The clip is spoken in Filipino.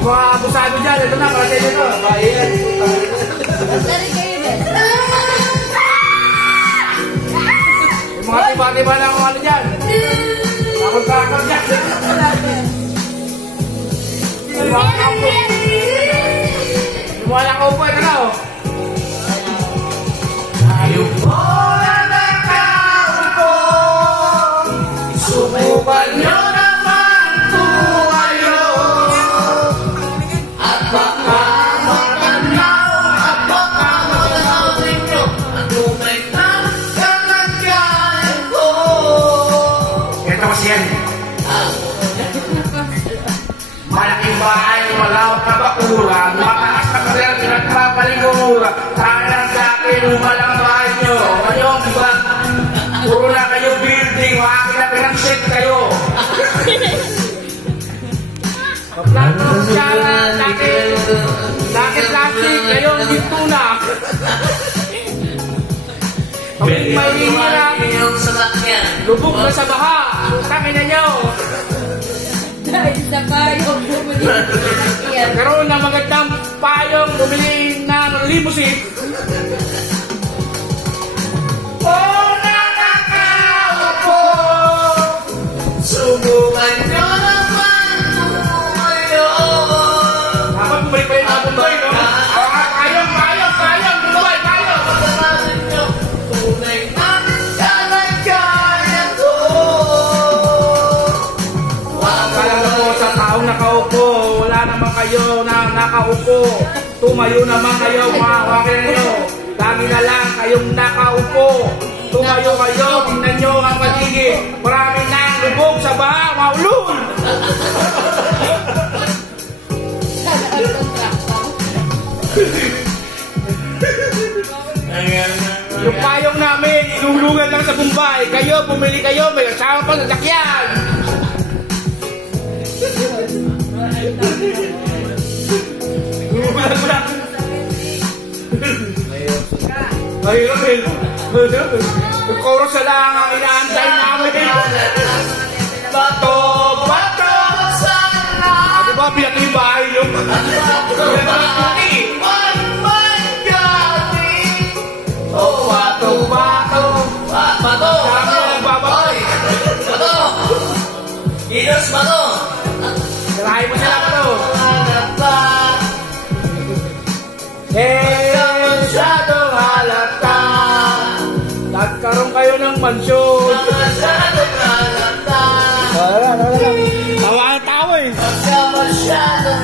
Yung mga abusado dyan, ito na, para sa inyo ito. Bayan. Dari kayo din. Yung mga tiba-tiba na kung ano dyan. Kakot-kakot dyan. Yung mga kampo. Yung mga nakaupo, ito na oh. Ayun po na nakaupo, subukan nyo naman tumayo. At baka matanaw, at baka matanaw ninyo ang tunay na kalagayan ko. Ito kasi yan. Malaking bahay, malawak na bakuran, mataas na karera, pinagpapaligura. Kaya sa akin, umalang bahay nyo. Ngayon, ba? Puro na kayo building, akin na pinag-set kayo. Plato, siyara, lakit plastic, ngayon, ginto na. Pag may hinirap, lubog na sa baha, takin na nyo. Dahil sa payong bumili. Pero na magandang payong bumili ng limousine. Oh, nakakaupo, subukan nyo naman tumayo. Dapat bumalik pa yung mga Bombay, no? Kayong, Bombay, kayong. Tunay na kalagayan ko. Kala na po sa taong nakaupo, wala naman kayo na nakaupo. Tumayo naman kayo, mga wakil nyo. Lagi na lang kayong nakaupo. Tumayo kayo, tingnan nyo ang paligid. Marami nang lubog sa baha, maulul. Sana ang kontraktor. Yung payong namin, ilulugan lang sa Bombay. Kayo, bumili kayo, may kasama pa sa sakyan. Mahirap. Chorus na lang ang inaantay namin. Bato, bato, sana. Diba, biyak yung bahay nyo? Oh, bato, bato. Bato, bato. Ginos, bato. Sarahin mo sila, bato. Masyadong halata. Nagkaroon kayo ng mansyon. Masyadong halata. Tawa na tawa eh. Masyadong